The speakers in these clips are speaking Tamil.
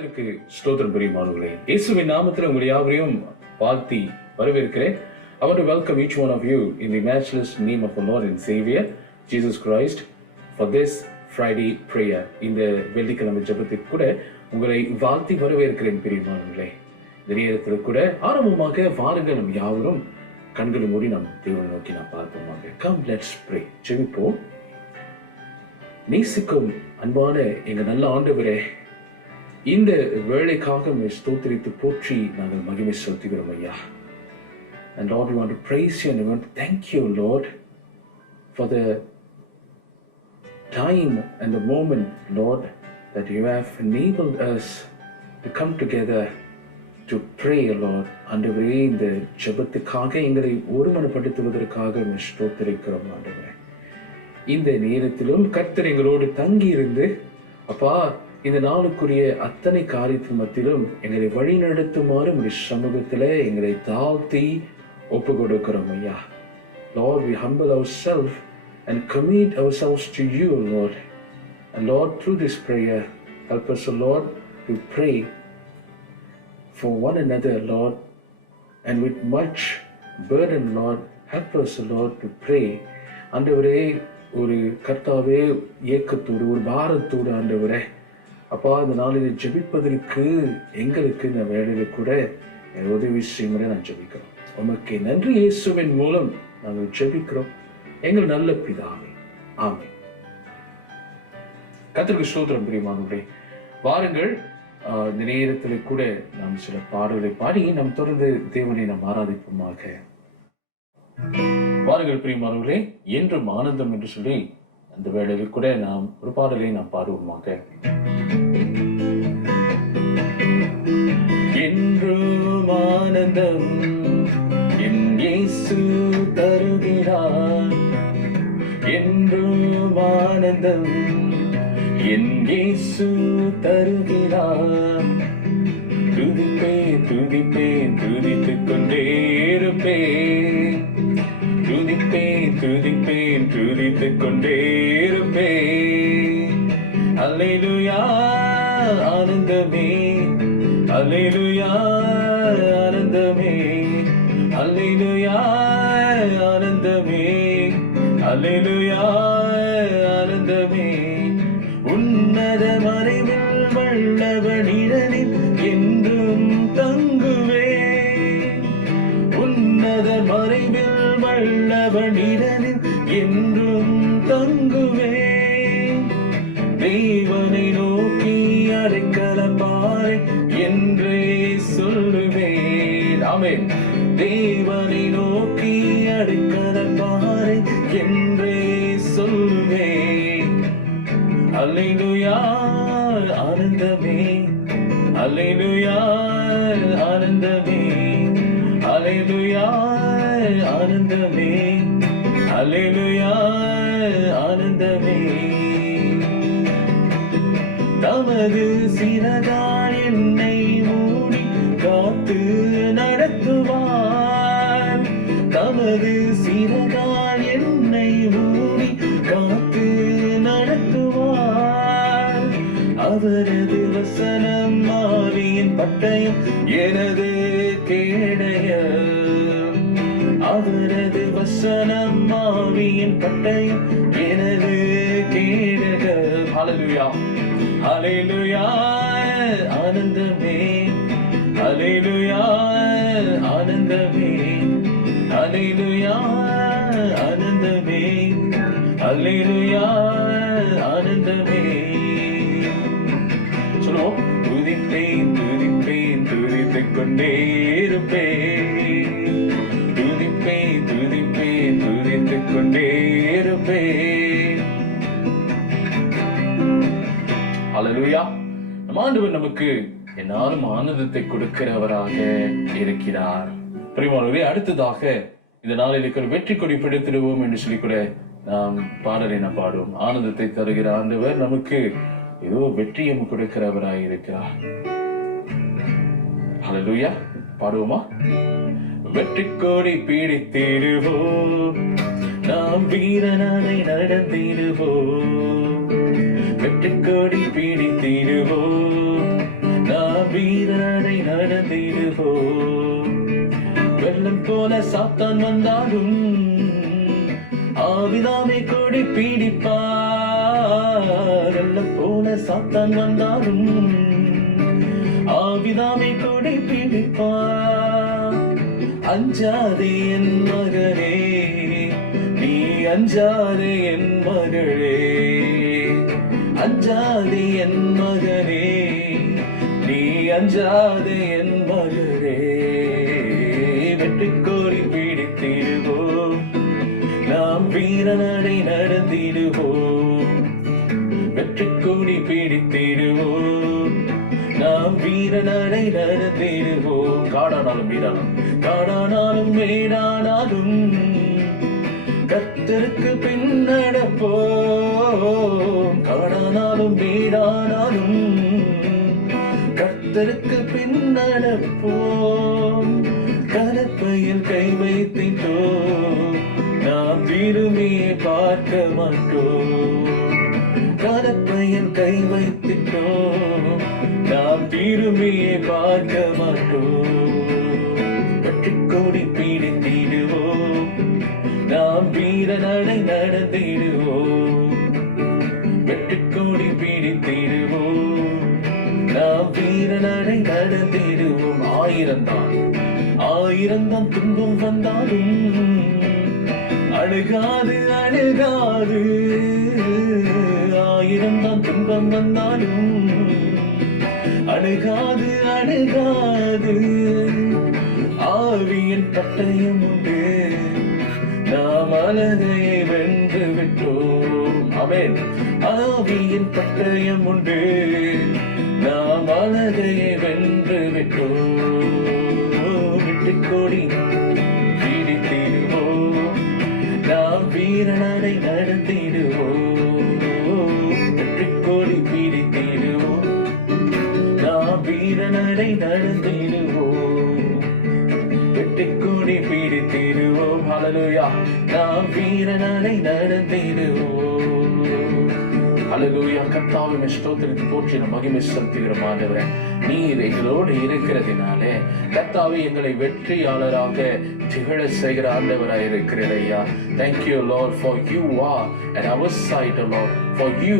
கர்த்தருக்கு ஸ்தோத்திரம் பிரியமானவர்களே, இயேசுவின் நாமத்தில் உங்கள் யாவரையும் வாழ்த்தி வரவேற்கிறேன். I want to welcome each one of you in the matchless name of the Lord and Savior Jesus Christ for this Friday prayer. இந்த வெள்ளிக்கிழமை ஜெபத்திற்கு கூட உங்களை வாழ்த்தி வரவேற்கிறேன் பிரியமானவர்களே. இந்த நேரத்தில் கூட ஆரம்பமாக வாருங்கள், நம் யாவரும் கண்களை மூடி நம் தேவனை நோக்கி நாம் பார்ப்போமாக. Come, let's pray. ஜெபிப்போம். நேசிக்கும் அன்பான எங்க நல்ல ஆண்டவரே, இந்த வேளைக்காக ஸ்தோத்திரித்து போற்றி நாங்கள் மகிமை செலுத்துகிறோம் ஐயா. And Lord, we want to praise you and we want to thank you, Lord, for the time and the moment, Lord, that you have enabled us to come together to pray, Lord. ஆண்டவரே, இந்த ஜெபத்துக்காக எங்களை ஒருமனப்படுத்துவதற்காக ஸ்தோத்திரிக்கிறோம் ஆண்டவரே. இந்த நேரத்திலும் கர்த்தர் எங்களோடு தங்கி இருந்து அப்பா, இந்த நாளுக்குரிய அத்தனை காரியத்தின் மத்தியிலும் எங்களை வழி நடத்துமாறு உடைய சமூகத்தில் எங்களை தாழ்த்தி ஒப்பு கொடுக்கிறோம் ஐயா. Lord, we humble ourselves and commit ourselves to you, Lord. And Lord, through this prayer, help us, Lord, to pray for one another, Lord, and with much burden, Lord, help us, Lord, to pray. ஆண்டவரே, ஒரு கர்த்தாவே ஏக்கத்தோடு ஒரு பாரத்தோடு ஆண்டவரே அப்பா, இந்த நாளில் ஜெபிப்பதற்கு எங்களுக்கு இந்த வேலையில கூட உதவி செய்யும்படி நான் ஜெபிக்கிறோம். உமக்கு நன்றி, இயேசுவின் மூலம் நாங்கள் ஜெபிக்கிறோம் எங்கள் நல்ல பிதாவே, ஆமென். கர்த்தருக்கு ஸ்தோத்திரம் பிரியமானவர்களே. வாருங்கள், இந்த நேரத்தில் கூட நாம் சில பாடல்களை பாடி நாம் தொடர்ந்து தேவனை நாம் ஆராதிப்போமாக. வாருங்கள் பிரியமானவர்களே, என்றும் ஆனந்தம் என்று சொல்லி அந்த வேளையில் கூட நாம் ஒரு பாடலை நாம் பாடுவோமாக. என்றும் ஆனந்தம் என் இயேசு தருகிறார், என்றும் ஆனந்தம் என் இயேசு தருகிறார். துதிப்பேன் துதிப்பேன் துதித்துக் கொண்டே இருப்பேன், துதிப்பேன் துதிப்பேன் துதித்துக் கொண்டே இருப்பேன். அல்லேலூயா ஆனந்தமே, அல்லேலூயா ஆனந்தமே, அல்லேலூயா ஆனந்தமே, அல்லேலூயா ஆனந்தமே. உன்னத மறைவில் வல்லவனிடனில் என்றும் தங்குவேன், உன்னத மறைவில் வல்லவனிடனில் என்றும் தங்குவேன். தேவனை நோக்கி அடைக்கலமாய் என்றே சொல்லுவேன். ஆமென். தேவனை நோக்கி அடைக்கலமாய் என்றே சொல்லுவேன். அல்லேலூயா ஆனந்தமே, அல்லேலூயா ஆனந்தமே, அல்லேலூயா ஆனந்தமே, அல்லேலூயா ஆனந்தமே. தமது சிறகால் என்னை மூடி காத்து நடத்துவார், தமது சிறகால் என்னை மூடி காத்து நடத்துவார். அவரது வசனம் ஆவியின் பட்டயம் எனது கேடயம், அவரது வசனம் ஆவியின் பட்டயம் எனது கேடகம். ஹல்லேலூயா ஹல்லேலூயா ஆனந்தமே, ஹல்லேலூயா ஆனந்தமே, ஹல்லேலூயா ஆனந்தமே, ஹல்லேலூயா ஆனந்தமே. சொல்லுவோம். துதிப்பேன் துதிப்பேன் துதித்துக் கொண்டே இருப்பேன், துதிப்பேன் துதிப்பேன் துதித்துக் கொண்டே இருப்பேன். ஹல்லேலூயா. நம் ஆண்டவர் நமக்கு என்னாலும் ஆனந்தத்தை கொடுக்கிறவராக இருக்கிறார். பிரியமானவர்களே, அடுத்ததாக இந்த நாளில் இருக்கிற வெற்றி கொடி பிடித்திடுவோம் என்று சொல்லி கூட நாம் பாடலை நாம் பாடுவோம். ஆனந்தத்தை தருகிற ஆண்டவர் நமக்கு ஏதோ வெற்றியும் கொடுக்கிறவராக இருக்கிறார். ஹல்லேலூயா. பாடுவோமா? வெற்றி கொடி பிடித்திடுவோம், நாம் வீரனாய் நடந்திடுவோம், வெற்றி கொடி பிடித்திடுவோம், போல சாத்தான் வந்தாலும் ஆவிதாமே கொடி பீடிப்பார். வெள்ள போல சாத்தான் வந்தாலும் ஆவிதாமே கொடி பீடிப்பார். அஞ்சாதே என் மகனே, நீ அஞ்சாதே என் மகளே. அஞ்சாதே என் மகனே, நீ அஞ்சாதே என் மகளே. வெற்றிக்கோடி பீடித்திடுவோம், நாம் வீரநடை நடந்திடுவோம். வெற்றிக்கோடி பீடித்திடுவோம், நாம் வீரநடை நடந்திடுவோம். காடானாலும் வீடானாலும், காடானாலும் மேடானாலும் கர்த்தருக்கு பின் நடப்போம். காடானாலும் வீடானாலும் கர்த்தருக்கு பின் நடப்போம். கலப்பையில் கை வைத்திட்டோம், நாம் திரும்பியே பார்க்க மாட்டோம். கலப்பையில் கை வைத்திட்டோம், நாம் திரும்பியே பார்க்க மாட்டோம். வெற்றிக்கோடி பீடித்திடுவோம், நாம் வீரநடை நடந்திடுவோம். வெற்றிக்கோடி பீடித்திடுவோம், நாம் வீரநடை நடந்திடுவோம். ஆயிரம்தான் துன்பம் வந்தாலும் அழுகாது அழுகாது. ஆயிரம்தான் துன்பம் வந்தாலும் அழுகாது அழுகாது. ஆவியின் பட்டயம் உண்டு, நாம் அழகையை வென்று விட்டோம். ஆமென். ஆவியின் பட்டயம் உண்டு, நாம் அழகையை வென்று விட்டோம். வெற்றிக்கோடி பீடித்திடுவோம், நாம் வீரநடை நடத்திடுவோம். வெற்றிக்கோடி பீடித்திடுவோம், நாம் வீரநடை நடத்திடுவோம். வெற்றிக்கோடி பீடித்திடுவோம். ஹல்லேலூயா. நாம் வீரநடை நடத்திடுவோம். ஹல்லேலூயா. கர்த்தாவை ஸ்தோத்திரித்து போற்றி மகிமை செலுத்துகிறோம். ஆண்டவரே, நீர் எங்களோடு இருக்கிறதினாலே கர்த்தாவை எங்களை வெற்றியாளராக திகழ செய்கிற ஆண்டவராக இருக்கிறீர் ஐயா. Thank you Lord, for you are at our side, Lord, for you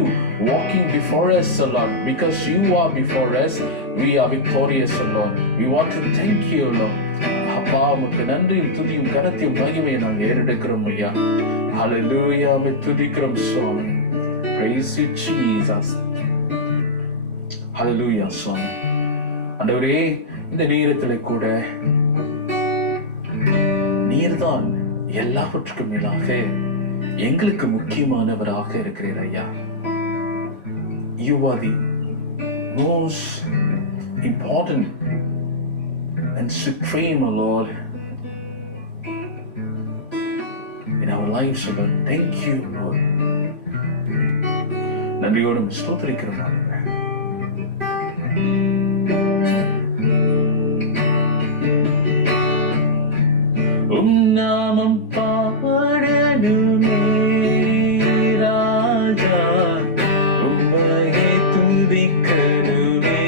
walking before us, Lord. Because you are before us, we are victorious, Lord. We want to thank you, Lord. அப்பா, உமக்கு நன்றியும் துதியும் கனத்தையும் மகிமையை நாங்கள் ஏறெடுக்கிறோம் ஐயா. ஹல்லேலூயா. துதிக்கிறோம் சுவாமி. Praise you, Jesus. Hallelujah, சுவாமி. ஆண்டவரே, இந்த நேரத்தில் கூட நீர்தான் எல்லாவற்றுக்கும் மேலாக எங்களுக்கு முக்கியமானவராக இருக்கிறீர் ஐயா. You are the most important and supreme, Lord, in our lives, Lord. Thank you, Lord. நன்றியோடு ஸ்தோத்திரிக்கிறோம். நாமம் பாடணுமே ராஜா, உம்மையே துதிக்கணுமே.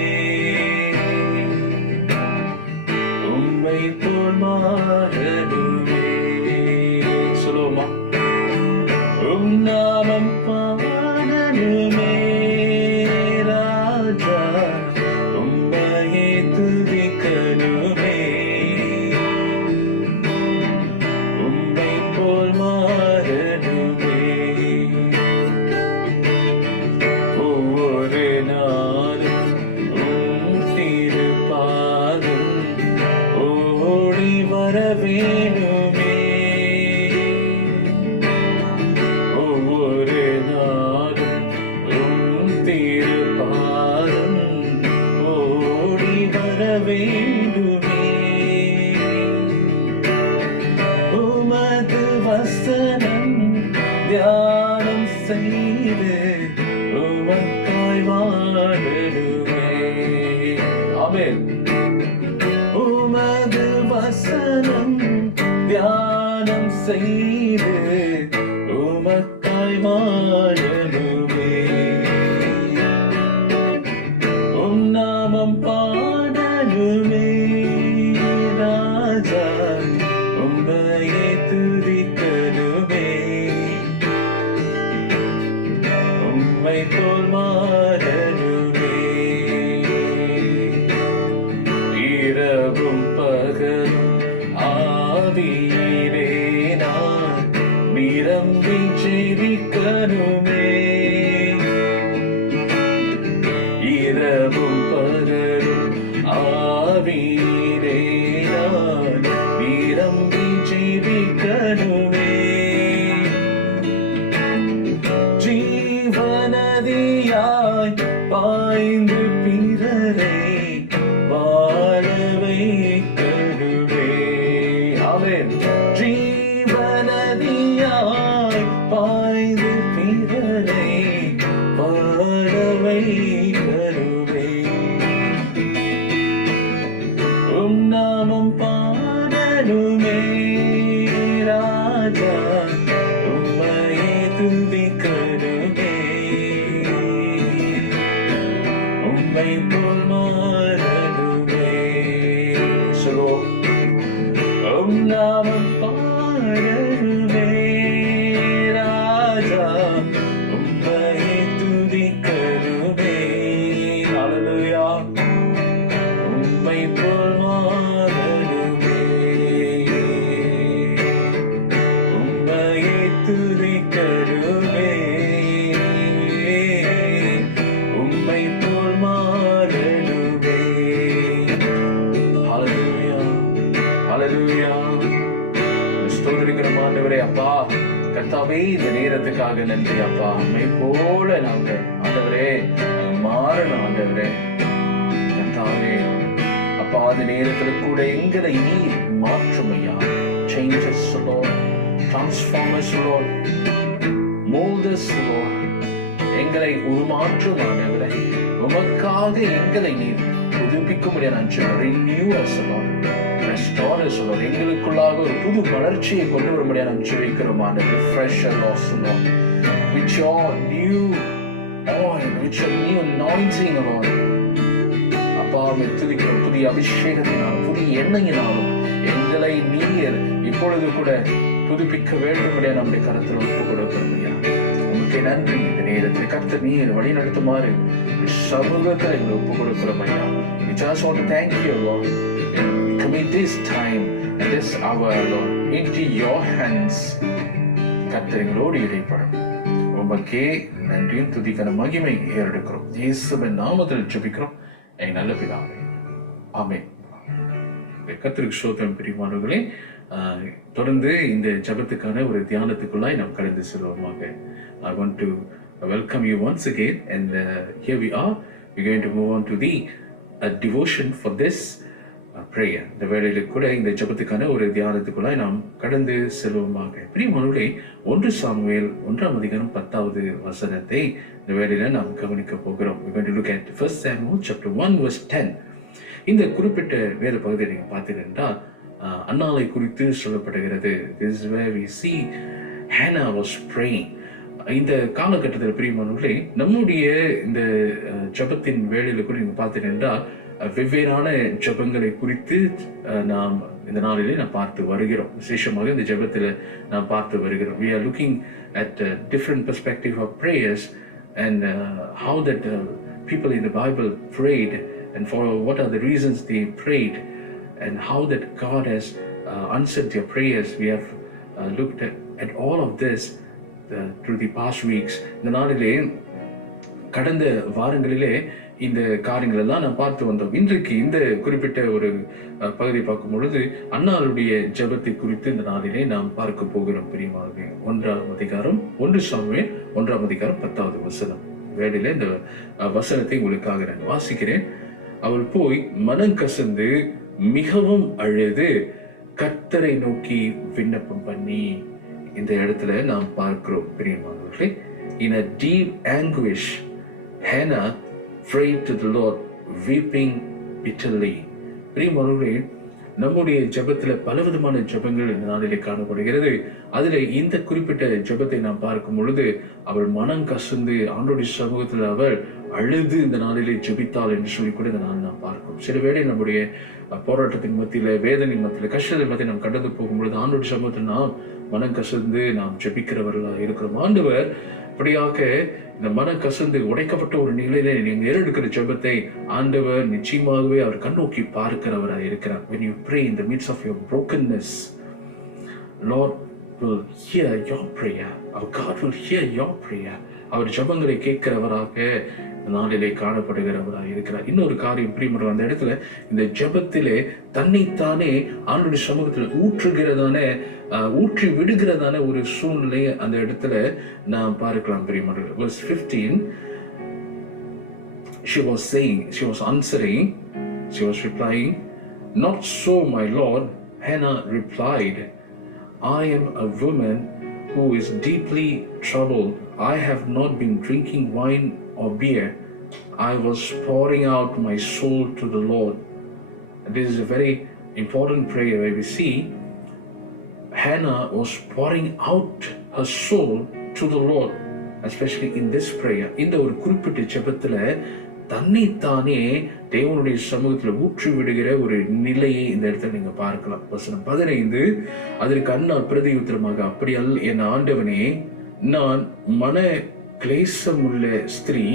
உம்மை போல் மாறணுமே. சொல்லுவோமா? நாமம் பாடணுமே ராஜா, உம்மையே துதிக்கணுமே. உம்மை போல் மாறணுமே. ஒவ்வொரு நாளும் உம் திருப்பாதம் ஓடி வர வேணுமே. ஒவ்வொரு நாளும் உம் திருப்பாதம் ஓடி வர வேண்டுமே. உமது வசனம் தியானம் செய்து உமக்காய் வாழணுமே. ஆமென். உமது வசனம் தியானம் செய்து உமக்காய் வாழணுமே. உம் நாமம் பாடணுமே ராஜா, உம்மை போல் மாறணுமே, உம்மையே துதிக்கணுமே, உம்மை போல் மாறணுமே. ஹல்லேலூயா, ஹல்லேலூயா. ஸ்தோத்திரிக்கிறோம் ஆண்டவரே. அப்பா கர்த்தாவே, இந்த நேரத்துக்காக நன்றி அப்பா. உம்மை போல நாங்கள் ஆண்டவரே மாறணும் ஆண்டவரே. கர்த்தாவே அப்பா, அந்த நேரத்தில் கூட எங்களை நீர் மாற்றும் ஐயா. Change us, Lord. Transform us, Lord. Mold us, Lord. எங்களை உருமாற்றும் ஆண்டவரே. உமக்காக எங்களை நீர் புதுப்பிக்கும்படியா நான் renew us, Lord. Restore us, Lord. எங்களுக்குள்ளாக ஒரு புது வளர்ச்சியை கொண்டு வரும்படியா நான் ஜெபிக்கிறோம் ஆண்டவரே. Fresh us, Lord. With your new oil, with your new anointing, Lord. அப்பா, துதிக்கிறோம். புதிய அபிஷேகத்தினாலும் புதிய எண்ணெயினாலும் எங்களை நீர் இப்பொழுது கூட புதுப்பிக்க வேண்டும்படியா நம்முடைய கருத்தில் ஒப்பு கொடுக்கிறோம் ஐயா. உங்களுக்கு நன்றி. இந்த நேரத்தில் கர்த்தர் நீர் வழி நடத்துமாறு சமூகத்தில் எங்களை ஒப்பு கொடுக்கிறோம் ஐயா. We just want to thank you, Lord. Commit this time and this hour, Lord, into your hands. கர்த்தர் எங்களோடு இடைப்படும். உமக்கே நன்றியும் துதிக்கான மகிமை ஏறெடுக்கிறோம். இயேசுவின் நாமத்தில் ஜெபிக்கிறோம் எங்கள் நல்ல பிதாவே, ஆமென். கர்த்தருக்கு ஸ்தோத்திரம். பிரியமானவர்களே, தொடர்ந்து இந்த ஜெபத்துக்கான ஒரு தியானத்துக்குள்ளாய் நாம் கடந்து செல்வோமாக. I want to welcome you once again, and here we are. We're going to move on to the devotion for this prayer. இந்த வேளையில கூட இந்த ஜெபத்துக்கான ஒரு தியானத்துக்குள்ளாய் நாம் கடந்து செல்வோமாக. பிரியமானவர்களே, 1 சாமுவேல் 1ஆம் அதிகாரம் 10வது வசனத்தை இந்த வேளையில நாம் கவனிக்க போகிறோம். We're going to look at 1 Samuel chapter 1 verse 10. இந்த குறிப்பிட்ட வேத பகுதியை நீங்க பார்த்தீங்கன்னா அன்னாளை குறித்து சொல்லப்படுகிறது. This is where we see Hannah was praying. இந்த காலகட்டத்தில் பிரியமானவர்களே, நம்முடைய இந்த ஜெபத்தின் வேளையில கூட நீங்க பார்த்தீங்கன்னா வெவ்வேறான ஜெபங்களை குறித்து நாம் இந்த நாளிலே நாம் பார்த்து வருகிறோம். விசேஷமாக இந்த ஜெபத்தில் நாம் பார்த்து வருகிறோம். We are looking at different perspective of prayers and how that people in the Bible prayed and for what are the reasons they prayed and how that God has answered their prayers. We have looked at all of this through the past weeks. இந்த நாளிலே கடந்த வாரங்களிலே இந்த காரியங்கள் எல்லாம் நாம் பார்த்து வந்தோம். இன்றைக்கு இந்த குறிப்பிட்ட ஒரு பகுதியை பார்க்கும் பொழுது அன்னாளுடைய ஜெபத்தை குறித்து இந்த நாளிலே நாம் பார்க்க போகிறோம். பிரியமானவர்களே, 1 சாமுவேல் 1ஆம் அதிகாரம் 10வது வசனம். வேளையில இந்த வசனத்தை உங்களுக்காக நான் வாசிக்கிறேன். அவள் போய் மனம் கசந்து மிகவும் அழுது கர்த்தரை நோக்கி விண்ணப்பம் பண்ணி. இந்த இடத்துல நாம் பார்க்கிறோம் பிரியமானவர்களே, in a deep anguish Hannah prayed to the Lord, weeping bitterly. பிரியமானவர்களே, நம்முடைய ஜெபத்துல பலவிதமான ஜெபங்கள் இந்த நாளிலே காணப்படுகிறது. அதுல இந்த குறிப்பிட்ட ஜெபத்தை நாம் பார்க்கும் பொழுது அவள் மனம் கசந்து ஆண்டவருடைய சமூகத்தில் அவள் அழுது இந்த நாளிலே ஜெபித்தாள் என்று சொல்லி கூட இந்த நாள் நாம் பார்க்கிறோம். சில வேளை நம்முடைய போராட்டத்தின் மத்தியில, வேதனை மத்தியில, கஷ்டத்தின் மத்தியில் நாம் கடந்து போகும் பொழுது ஆண்டவருடைய சமூகத்தில் நாம் மனம் கசந்து நாம் ஜெபிக்கிறவர்களாக இருக்கிறோம். ஆண்டவர் அப்படியாக இந்த மனம் கசந்து உடைக்கப்பட்ட ஒரு நிலையில நீங்க ஏறெடுக்கிற ஜெபத்தை ஆண்டவர் நிச்சயமாகவே அவர் கண்ணோக்கி பார்க்கிறவராக இருக்கிறார். When you pray in the midst of your brokenness, Lord will hear your prayer. Our God will hear your prayer. அவர் ஜெபங்களை கேட்கிறவராக நாளிலே காணப்படுகிறவராக இருக்கிறார். இன்னொரு காரியம் பிரியமானவர்களே, அந்த இடத்துல இந்த ஜெபத்திலே தன்னைத்தானே ஆண்டவருடைய சமூகத்தில் ஊற்றி விடுகிறதான ஒரு சூழ்நிலை அந்த இடத்துல நாம் பார்க்கலாம் பிரியமானவர்களே. Verse 15, she was answering, she was replying, "Not so, my Lord." Hannah replied, "I am a woman who is deeply troubled. I have not been drinking wine or beer. I was pouring out my soul to the Lord." This is a very important prayer where we see Hannah was pouring out her soul to the Lord, especially in this prayer. இந்த ஒரு குறிப்பிட்ட ஜெபத்துல தன்னைத்தானே தேவனுடைய சமூகத்தில் ஊற்றி விடுகிற ஒரு நிலையை இந்த இடத்துல நீங்க பார்க்கலாம். வசனம் 15, அதற்கு அன்னாள் பிரதியுத்தரமாக, "அப்படி அல்ல என் ஆண்டவனே, நான் மன கிளேசமுள்ள ஸ்திரீ,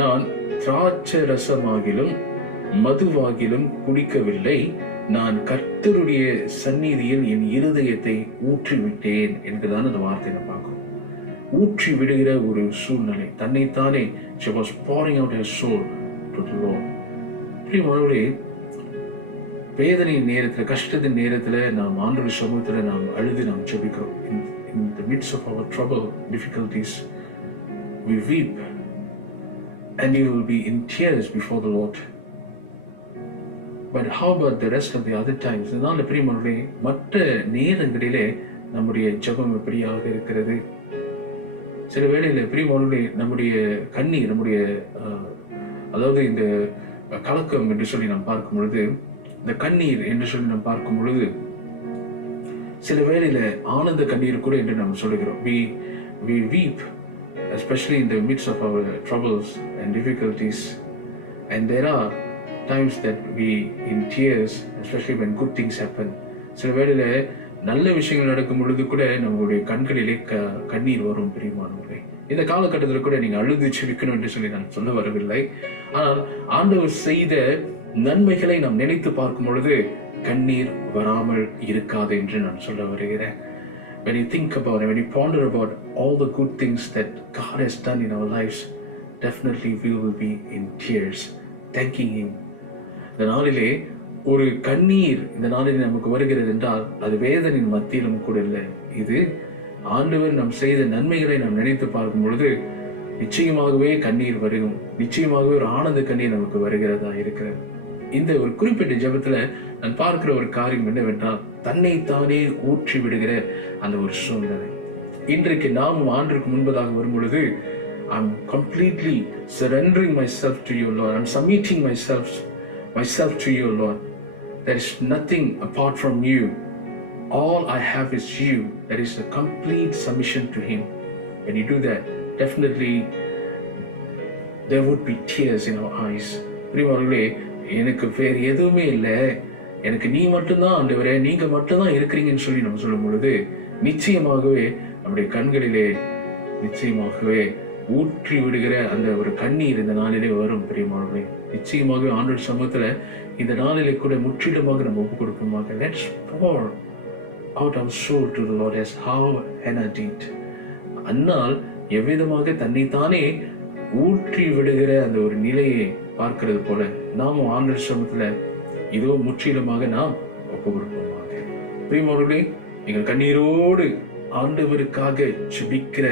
நான் திராட்சை ரசமாகிலும் மதுவாகிலும் குடிக்கவில்லை, நான் கர்த்தருடைய சந்நிதியில் என் இருதயத்தை ஊற்றிவிட்டேன் என்கிறதான அந்த வார்த்தை நான் பார்க்கிறோம். ஊற்றி விடுகிற ஒரு சூழ்நிலை, தன்னைத்தானே she was pouring out her soul to the Lord. பிரியமானவர்களே, வேதனையின் நேரத்தில், கஷ்டத்தின் நேரத்தில் நாம் ஆண்டவர் சமூகத்தில் நாம் அழுது நாம் ஜெபிக்கிறோம். In the midst of our trouble, difficulties, we weep and you will be in tears before the Lord. But how about the rest of the other times? இதனால பிரியமானவர்களே, மற்ற நேரங்களிலே நம்முடைய ஜெபம் எப்படியாக இருக்கிறது? சில வேளையில் பிரியமானவர்களே, நம்முடைய கண்ணீர், நம்முடைய அதாவது இந்த கலக்கம் என்று சொல்லி நாம் பார்க்கும் பொழுது, இந்த கண்ணீர் என்று சொல்லி நாம் பார்க்கும் பொழுது, சில வேளையில ஆனந்த கண்ணீர் கூட என்று நாம் சொல்லுகிறோம். We weep, especially in the midst of our troubles and difficulties, and there are times that we in tears, especially when good things happen. சில வேளையில நல்ல விஷயங்கள் நடக்கும் பொழுது கூட நம்மளுடைய கண்களிலே கண்ணீர் வரும். பிரியமானவர்களே, இந்த காலகட்டத்தில் கூட நீங்க அழுது செபிக்கணும் என்று சொல்லி நான் சொல்ல வரவில்லை. ஆனால் ஆண்டவர் செய்த நன்மைகளை நாம் நினைத்து பார்க்கும் பொழுது கண்ணீர் வராமல் இருக்காது என்று நான் சொல்ல வருகிறேன். When you think about it, when you ponder about all the good things that God has done in our lives, definitely we will be in tears, thanking Him. இந்த நாளிலே ஒரு கண்ணீர் இந்த நாளில் நமக்கு வருகிறது என்றால் அது வேதனையின் மத்தியிலும் கூட இல்லை. இது ஆண்டவர் நாம் செய்த நன்மைகளை நாம் நினைத்து பார்க்கும் பொழுது நிச்சயமாகவே கண்ணீர் வரும். நிச்சயமாகவே ஒரு ஆனந்த கண்ணீர் நமக்கு வருகிறதா இருக்கிறது. இந்த ஒரு குறிப்பிட்ட ஜெபத்துல நான் பார்க்கிற ஒரு காரியம் என்னவென்றால், தன்னைத்தானே ஊற்றி விடுகிற அந்த ஒரு சூழ்நிலை. இன்றைக்கு நாமும் ஆண்டுக்கு முன்பதாக வரும் பொழுது, I'm completely surrendering myself to you, Lord. I'm submitting myself to you, Lord. There is nothing apart from you. All I have is you. There is a complete submission to Him. When you do that, definitely there would be tears in our eyes. பிரியமானவர்களே, எனக்கு வேறு எதுவுமே இல்லை, எனக்கு நீ மட்டும்தான் ஆண்டவரே, நீங்க மட்டும்தான் இருக்கிறீங்கன்னு சொல்லி நம்ம சொல்லும் பொழுது நிச்சயமாகவே நம்முடைய கண்களிலே நிச்சயமாகவே ஊற்றி விடுகிற அந்த ஒரு கண்ணீர் இந்த நாளிலே வரும். பிரியமானவர்களே, நிச்சயமாகவே ஆண்டவர் சமூகத்துல இந்த நாளிலே கூட முற்றிலுமாக நம்ம ஒப்பு கொடுப்போமாக. Let's pour out our soul to the Lord as how Hannah did. அன்னால் எவ்விதமாக தன்னைத்தானே ஊற்றி விடுகிற அந்த ஒரு நிலையை பார்க்கிறது போல நாமும் ஆண்டவர் சமூகத்துல இதோ முற்றிலுமாக நாம் ஒப்பு கொடுப்போமாக. பிரியமானவர்களே, நீங்கள் கண்ணீரோடு ஆண்டவருக்காக ஜெபிக்கிற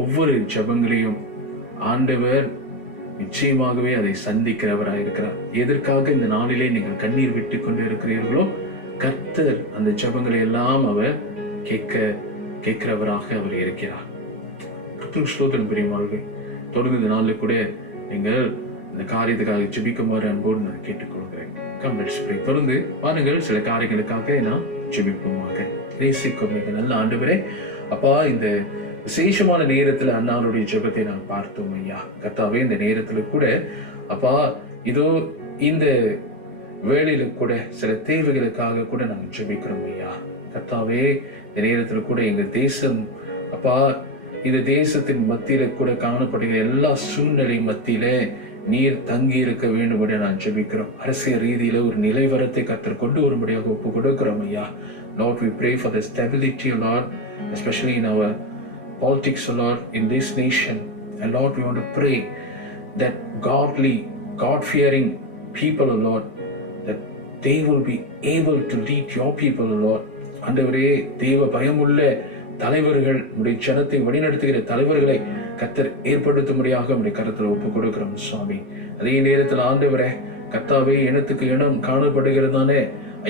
ஒவ்வொரு ஜெபங்களையும் ஆண்டவர் நிச்சயமாகவே அதை சந்திக்கிறவராயிருக்கிறார். எதற்காக இந்த நாளிலே நீங்கள் கண்ணீர் விட்டு கொண்டு இருக்கிறீர்களோ, கர்த்தர் அந்த ஜெபங்களை எல்லாம் அவர் கேட்கிறவராக அவர் இருக்கிறார். ஸ்தோத்திரம். பிரியமானவர்களே, தொடர்ந்து இந்த நாளில் கூட நீங்கள் இந்த காரியத்துக்காக ஜெபிக்குமாறு அன்போடு நான் கேட்டுக்கொள்கிறேன். தொடர்ந்து பாருங்கள், சில காரியங்களுக்காக நான் ஜெபிப்போமாக. நேசிக்கும் மிக நல்ல ஆண்டவரே, அப்பா, இந்த விசேஷமான நேரத்துல அண்ணாளுடைய ஜெபத்தை நான் பார்த்தோம் ஐயா. கர்த்தாவே, இந்த நேரத்துல கூட அப்பா இதோ இந்த வேளையில கூட சில தேவைகளுக்காக கூட நாங்கள் ஜெபிக்கிறோம் ஐயா. கர்த்தாவே, இந்த நேரத்துல கூட எங்க தேசம் அப்பா, இந்த தேசத்தின் மத்தியில கூட காணப்படுகிற எல்லா சூழ்நிலை மத்தியில நீர் தங்கி இருக்க வேண்டும் என்று நான் ஜெபிக்கிறோம். அரசியல் ரீதியில ஒரு நிலைவரத்தை கர்த்தர் கொண்டு வரும்படியாக ஒப்பு கொடுக்கிறோம் ஐயா. Lord, we pray for the stability, Lord, especially in our politics, Lord, in this nation. And Lord, we want to pray that godly, God-fearing people, Lord, that they will be able to lead your people, Lord. ஆண்டவரே, தேவ பயமுள்ள தலைவர்கள், உடைய ஜனத்தை வழிநடத்துகிற தலைவர்களை கர்த்தர் ஏற்படுத்தும்படியாக உடைய கருத்தில் ஒப்பு கொடுக்கிறோம் சுவாமி. அதே நேரத்தில் ஆண்டவரே, கர்த்தாவே, இனத்துக்கு இனம் காணப்படுகிறதானே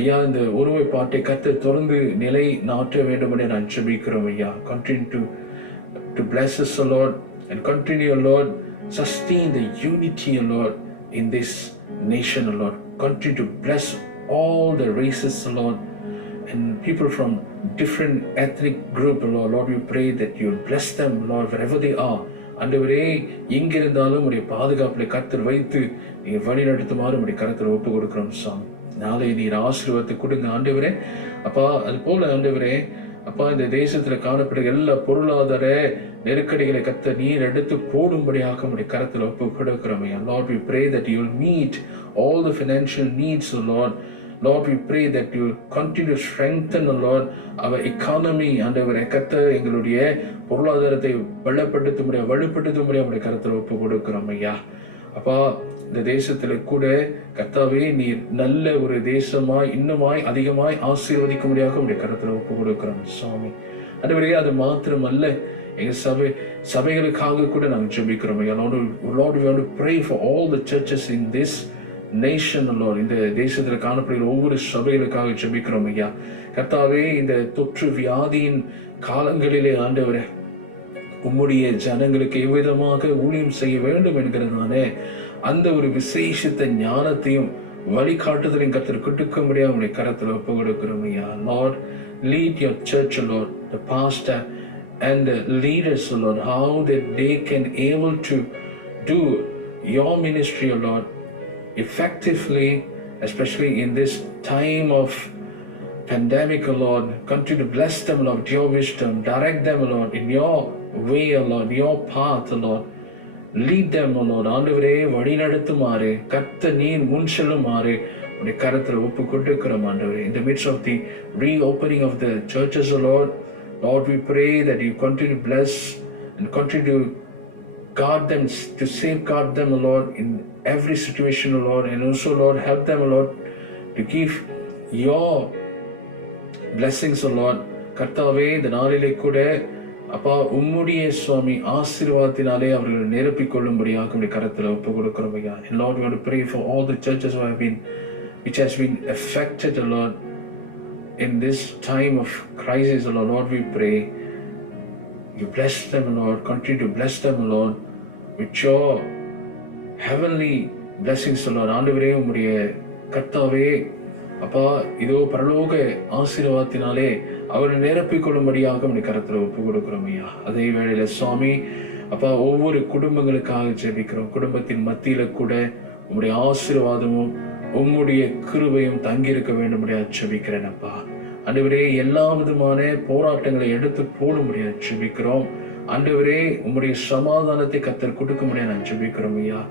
ஐயா, இந்த ஒருமைப்பாட்டை கர்த்தர் தொடர்ந்து நிலை நாட்ட வேண்டும் என்று நான் ஜெபிக்கிறோம் ஐயா. Continue to bless us, Lord, and continue, Lord, sustain the unity, Lord, in this nation, Lord. Continue to bless all the races, Lord, and people from different ethnic group, Lord. Lord, we pray that you will bless them, Lord, wherever they are. ஆண்டவரே, எங்கிருந்தாலும் உடைய பாதுகாப்புல கர்த்தர் வைத்து நீங்க வழி நடத்துமாறு உடைய கருத்தில் ஒப்பு கொடுக்கிறோம் சாமி. நாளை நீர் ஆசீர்வாதத்தை கொடுங்க ஆண்டவரே. அப்பா, அது போல ஆண்டவரே, அப்பா இந்த தேசத்துல காணப்படுகிற எல்லா பொருளாதார நெருக்கடிகளை கத்த நீர் எடுத்து போடும்படியாக உடைய கரத்துல ஒப்பு கொடுக்கிறோம் ஐயா. Lord, we pray that you will meet all the financial needs, Lord. Lord, we pray that you will continue to strengthen, Lord, our economy. ஆண்டவரே கத்த எங்களுடைய பொருளாதாரத்தை வலுப்படுத்த முடியாது உடைய கரத்துல ஒப்பு கொடுக்கிறோம் ஐயா. அப்பா இந்த தேசத்துல கூட கர்த்தாவே நீர் நல்ல ஒரு தேசமாய் இன்னுமாய் அதிகமாய் ஆசீர்வதிக்க முடியாத உடைய கரத்துல ஒப்பு கொடுக்கிறோம் சுவாமி. ஆண்டவரே அது மாத்திரமல்ல எங்க சபைகளுக்காக கூட நாங்கள் ஜெபிக்கிறோம் ஐயா. Lord, we want to pray for all the churches in this nation, Lord. இந்த தேசத்துல காணப்படுகிற ஒவ்வொரு சபைகளுக்காக ஜெபிக்கிறோம் ஐயா. கர்த்தாவே இந்த தொற்று வியாதியின் காலங்களிலே ஆண்டவரே உம்முடைய ஜனங்களுக்கு எவ்விதமாக ஊழியம் செய்ய வேண்டும் என்கிறதானே அந்த ஒரு விசேஷத்தை ஞானத்தையும் வழிகாட்டுதலையும் கர்த்தர் கொடுக்க முடியாது உடைய கரத்தில் ஒப்பு கொடுக்கிறோம் ஐயா. Lord, lead your church, Lord, the pastor and the leaders, Lord, how that they can able to do your ministry, Lord, effectively, especially in this time of pandemic, Lord. Continue to bless them, Lord, with your wisdom. Direct them, Lord, in your way, Lord, your path, Lord. Lead them, Lord. ஆண்டவரே வழி நடத்துமாறு கர்த்த நீர் முன் செல்லுமாறு உடைய கரத்தில் ஒப்பு கொடுக்கிறோம் ஆண்டவரே. In the midst of the reopening of the churches, Lord, we pray that you continue to bless and continue to guard them, to safeguard them, Lord, in every situation, Lord, and also, Lord, help them, Lord, to give your blessings, Lord. கர்த்தாவே இந்த நாளிலே கூட அப்பா உம்முடைய சுவாமி ஆசீர்வாதத்தினாலே அவர்கள் நிரப்பிக் கொள்ளும்படியாக உடைய கரத்தில் ஒப்பு கொடுக்கிறோம் ஐயா. And Lord, we want to pray for all the churches which has been affected, Lord, in this time of crisis, Lord. We pray you bless them, Lord. Continue to bless them, Lord, with your heavenly blessings, Lord. ஆண்டவரே உம்முடைய கர்த்தாவே அப்பா இதோ பரலோக ஆசீர்வாதத்தினாலே அவர்கள் நிரப்பிக் கொள்ளும்படியாக உடைய கரத்தில் ஒப்பு கொடுக்கிறோம் ஐயா. அதே வேளையில சுவாமி அப்பா ஒவ்வொரு குடும்பங்களுக்காக ஜெபிக்கிறோம். குடும்பத்தின் மத்தியில கூட உம்முடைய ஆசீர்வாதமும் உம்முடைய கிருபையும் தங்கியிருக்க வேண்டும் ஜெபிக்கிறேன் அப்பா. ஆண்டவரே எல்லா விதமான போராட்டங்களை எடுத்து போட முடியாது ஜெபிக்கிறோம். ஆண்டவரே உம்முடைய சமாதானத்தை கர்த்தர் கொடுக்க முடியாது நான் ஜெபிக்கிறோம் ஐயா.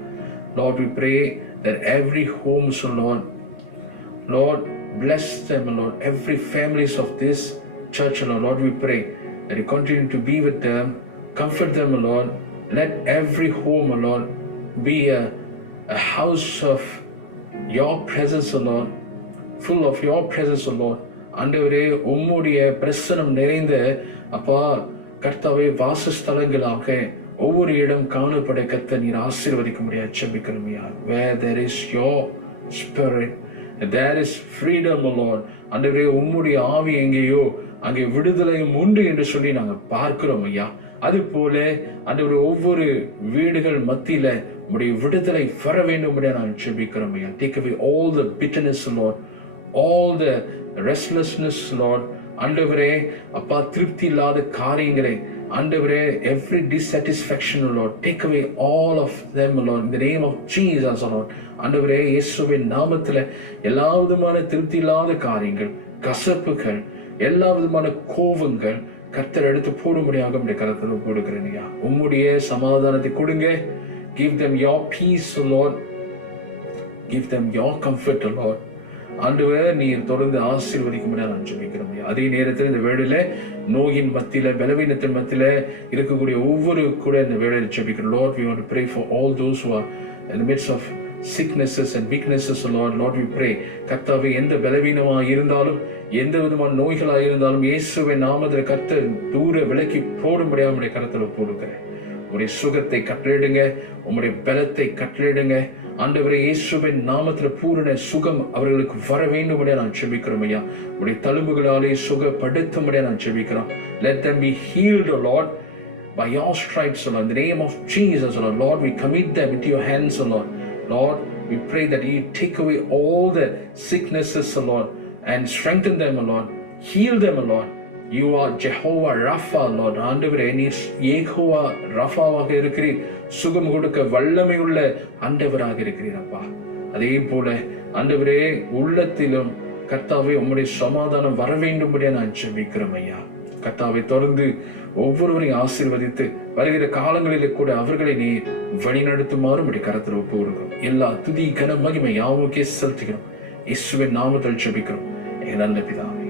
Lord, we pray that every home, so Lord, bless them, Lord, every families of this church, Lord, we pray that you continue to be with them, comfort them, Lord. Let every home, Lord, be a house of your presence, Lord, full of your presence, Lord. ஆண்டவரே உம்முடைய பிரசன்னம் நிறைந்த அப்பா கர்த்தாவே வாசஸ்தலங்களாக ஒவ்வொரு இடம் காணப்பட கர்த்தர் நீர் ஆசீர்வதிக்க முடியாது ஜெபிக்கிறோம் ஐயா. Where there is your spirit, there is freedom, Lord. ஆண்டவரே உம்முடைய ஆவி எங்கேயோ அங்கே விடுதலையும் உண்டு என்று சொல்லி நாங்கள் பார்க்கிறோம் ஐயா. அது போல ஆண்டவரே ஒவ்வொரு வீடுகள் மத்தியில உம்முடைய விடுதலை வர வேண்டும் நான் ஜெபிக்கிறோம் ஐயா. Take away all the bitterness, Lord, all the restlessness, Lord. ஆண்டவரே அப்பா திருப்தி இல்லாத காரியங்களை ஆண்டவரே every dissatisfaction, Lord, take away all of them, Lord, in the name of Jesus, Lord. ஆண்டவரே இயேசுவின் நாமத்துல எல்லா விதமான திருப்தி இல்லாத காரியங்கள், கசப்புகள், எல்லா விதமான கோபங்கள் கர்த்தர் எடுத்து போடும்படியாக உம்முடைய கரத்தில் கொடுக்கிறேன் ஐயா. உம்முடைய சமாதானத்தை கொடுங்க. Give them your peace, Lord. Give them your comfort, Lord. ஆண்டவர் நீர் தொடர்ந்து ஆசீர்வதிக்க முடியாது நான் ஜெபிக்கிறோம். அதே நேரத்தில் இந்த வேளையில நோயின் மத்தியில பலவீனத்தின் மத்தியில இருக்கக்கூடிய ஒவ்வொரு கூட இந்த வேளையில ஜெபிக்கிறோம். Lord, we want to pray for all those who are in the midst of sicknesses and weaknesses, Lord. Lord, we pray கர்த்தாவே எந்த பலவீனமாக இருந்தாலும் எந்த விதமான நோய்களாக இருந்தாலும் இயேசுவின் நாமத்தில் கர்த்தர் தூர விலக்கி போடும்படியாக உம்முடைய கரத்தில் போடுகிறேன். உம்முடைய சுகத்தை கட்டளையிடுங்க, உம்முடைய பலத்தை கட்டளையிடுங்க. ஆண்டவரே இயேசுவின் நாமத்தில் பூரண சுகம் அவர்களுக்கு வர வேண்டும்படியா நான் ஜெபிக்கிறோம் ஐயா. உடைய தழும்புகளாலே சுகப்படுத்தும்படியா நான் ஜெபிக்கிறோம். Let them be healed, Lord, by your stripes, Lord. In the name of Jesus, Lord, we commit them into your hands, Lord. Lord, we pray that you take away all the sicknesses, Lord, and strengthen them, Lord. Heal them, Lord. You are Jehovah Rapha, Lord. ஆண்டவரே நீர் யெகோவா ராஃபாவாக இருக்கிறீர். சுகம் கொடுக்க வல்லமை உள்ள ஆண்டவராக இருக்கிறீர் அப்பா. அதே போல ஆண்டவரே உள்ளத்திலும் கர்த்தாவே உம்முடைய சமாதானம் வர வேண்டும்படியா நான் ஜெபிக்கிறோம் ஐயா. கர்த்தாவை தொடர்ந்து ஒவ்வொருவரையும் ஆசீர்வதித்து வருகிற காலங்களிலே கூட அவர்களை நீ வழிநடத்துமாறும் இப்படி கரத்தில் ஒப்பு கொடுக்கிறோம். எல்லா துதி கன மகிமை யாவுக்கே செலுத்துகிறோம். இயேசுவின் நாமத்தில் ஜெபிக்கிறோம் எங்கள் நல்ல பிதாவே.